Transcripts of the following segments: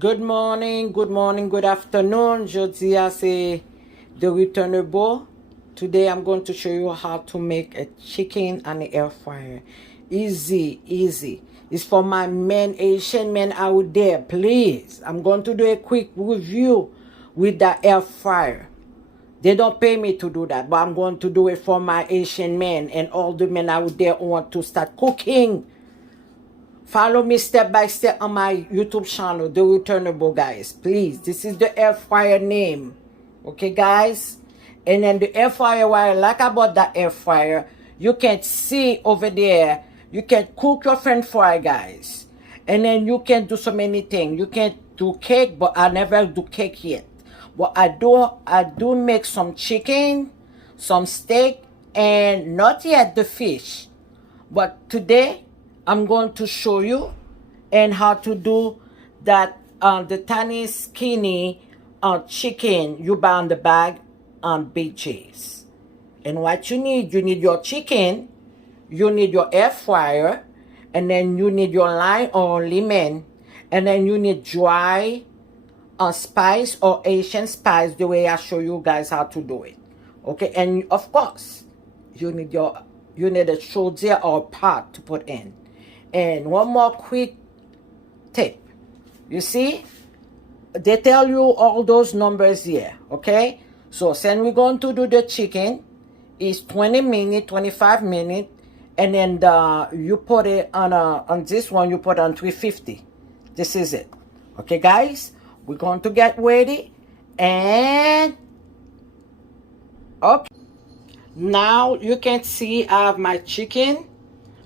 Good morning, good afternoon. Jeudi, c'est the returnable. Today I'm going to show you how to make a chicken on the air fryer. Easy, easy. It's for my men, Asian men out there. Please, I'm going to do a quick review with the air fryer. They don't pay me to do that, but I'm going to do it for my Asian men and all the men out there who want to start cooking. Follow me step by step on my YouTube channel, The Returnable, guys. Please, this is the air fryer name. Okay, guys? And then the air fryer, what I like about that air fryer, you can see over there, you can cook your french fry, guys. And then you can do so many things. You can do cake, but I never do cake yet. But I do make some chicken, some steak, and not yet the fish. But today, I'm going to show you and how to do that the tiny skinny chicken you buy on the bag on beaches. And what you need your chicken, you need your air fryer, and then you need your lime or lemon, and then you need dry spice or Asian spice, the way I show you guys how to do it. Okay, and of course, you need a shoulder or pot to put in. And one more quick tip. You see, they tell you all those numbers here, okay? So since we're going to do the chicken, it's 20 minutes, 25 minutes, and then you put it on this one, you put on 350. This is it. Okay, guys? We're going to get ready. And okay. Now you can see I have my chicken.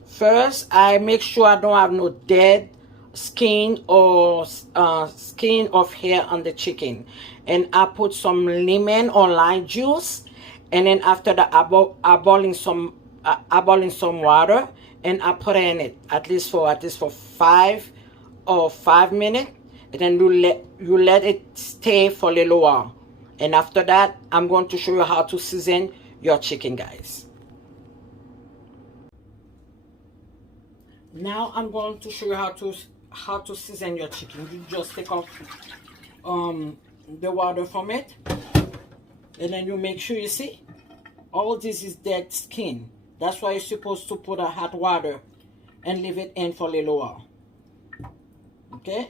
First, I make sure I don't have no dead skin or skin of hair on the chicken. And I put some lemon or lime juice. And then after that, I boiling some water. And I put in it at least for 5 minutes. And then you let it stay for a little while. And after that, I'm going to show you how to season your chicken, guys. Now I'm going to show you how to season your chicken. You just take off the water from it, and then you make sure you see all this is dead skin. That's why you're supposed to put a hot water and leave it in for a little while. Okay?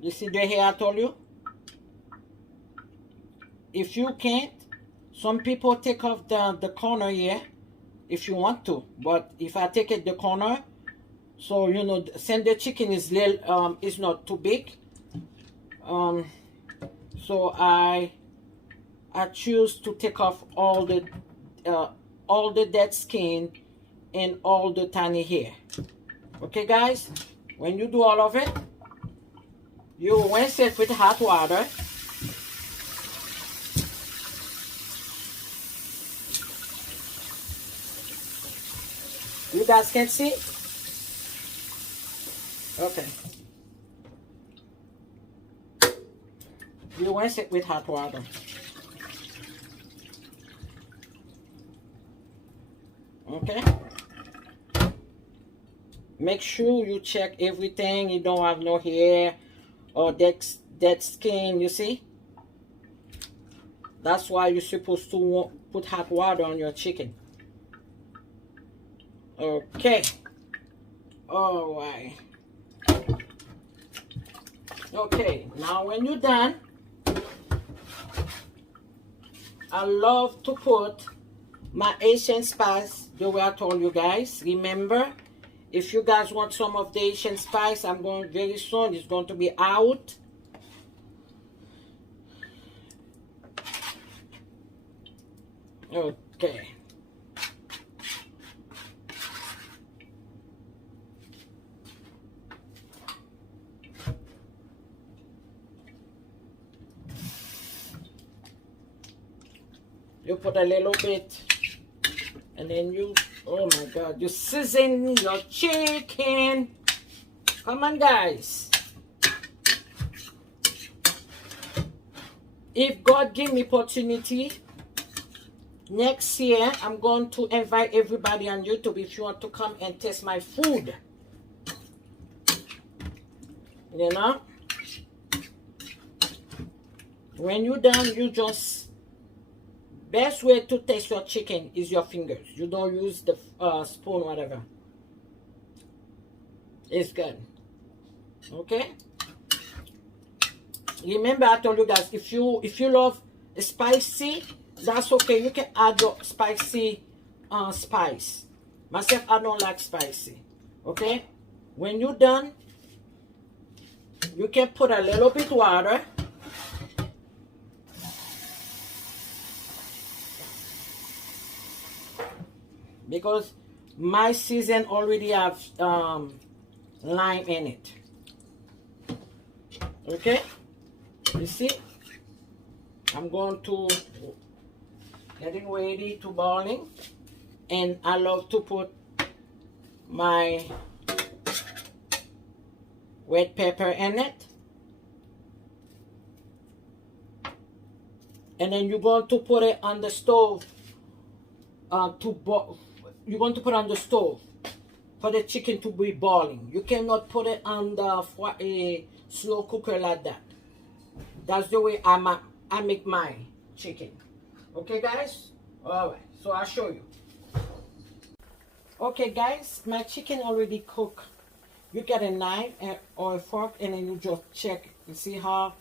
You see the hair I told you? If you can't, some people take off the corner here if you want to, but if I take it the corner, so you know, since the chicken is little, is not too big, so I choose to take off all the dead skin and all the tiny hair. Okay, guys, when you do all of it, you rinse it with hot water. You guys can see? Okay. You rinse it with hot water. Okay? Make sure you check everything. You don't have no hair or dead skin, you see? That's why you're supposed to put hot water on your chicken. Okay. All right. Okay, now when you're done, I love to put my Asian spice the way I told you guys. Remember, if you guys want some of the Asian spice, I'm going very soon. It's going to be out. Okay. You put a little bit, and then you, oh my God, you season your chicken. Come on, guys. If God give me opportunity, next year, I'm going to invite everybody on YouTube if you want to come and taste my food. You know, when you're done, you just, best way to taste your chicken is your fingers. You don't use the spoon, whatever. It's good. Okay. Remember, I told you guys, if you love spicy, that's okay. You can add your spicy spice. Myself, I don't like spicy. Okay. When you're done, you can put a little bit water. Because my season already have lime in it. Okay, you see, I'm going to getting ready to boiling, and I love to put my red pepper in it, and then you're going to put it on the stove you're going to put on the stove for the chicken to be boiling. You cannot put it on a slow cooker like that. That's the way I make my chicken. Okay, guys? All right, so I'll show you. Okay, guys, my chicken already cooked. You get a knife or a fork, and then you just check. You see how,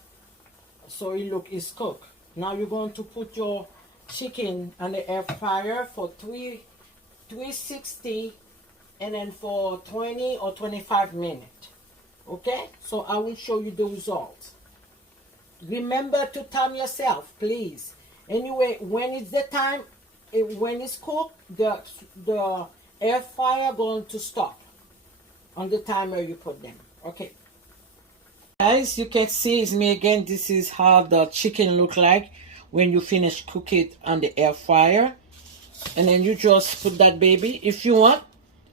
so it look is cooked. Now you're going to put your chicken on the air fryer for 360, and then for 20 or 25 minutes. Okay, so I will show you the results. Remember to time yourself, please. Anyway, when it's the time, when it's cooked, the air fryer going to stop on the timer you put them. Okay, guys, you can see it's me again. This is how the chicken look like when you finish cook it on the air fryer. And then you just put that baby. If you want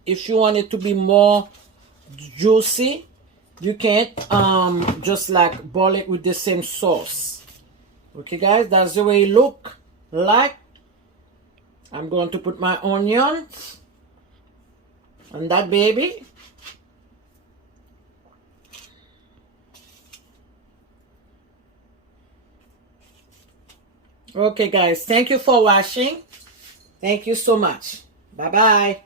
it to be more juicy, you can just like boil it with the same sauce. Okay, guys, that's the way it look like. I'm going to put my onion on that baby. Okay, guys, thank you for watching. Thank you so much. Bye-bye.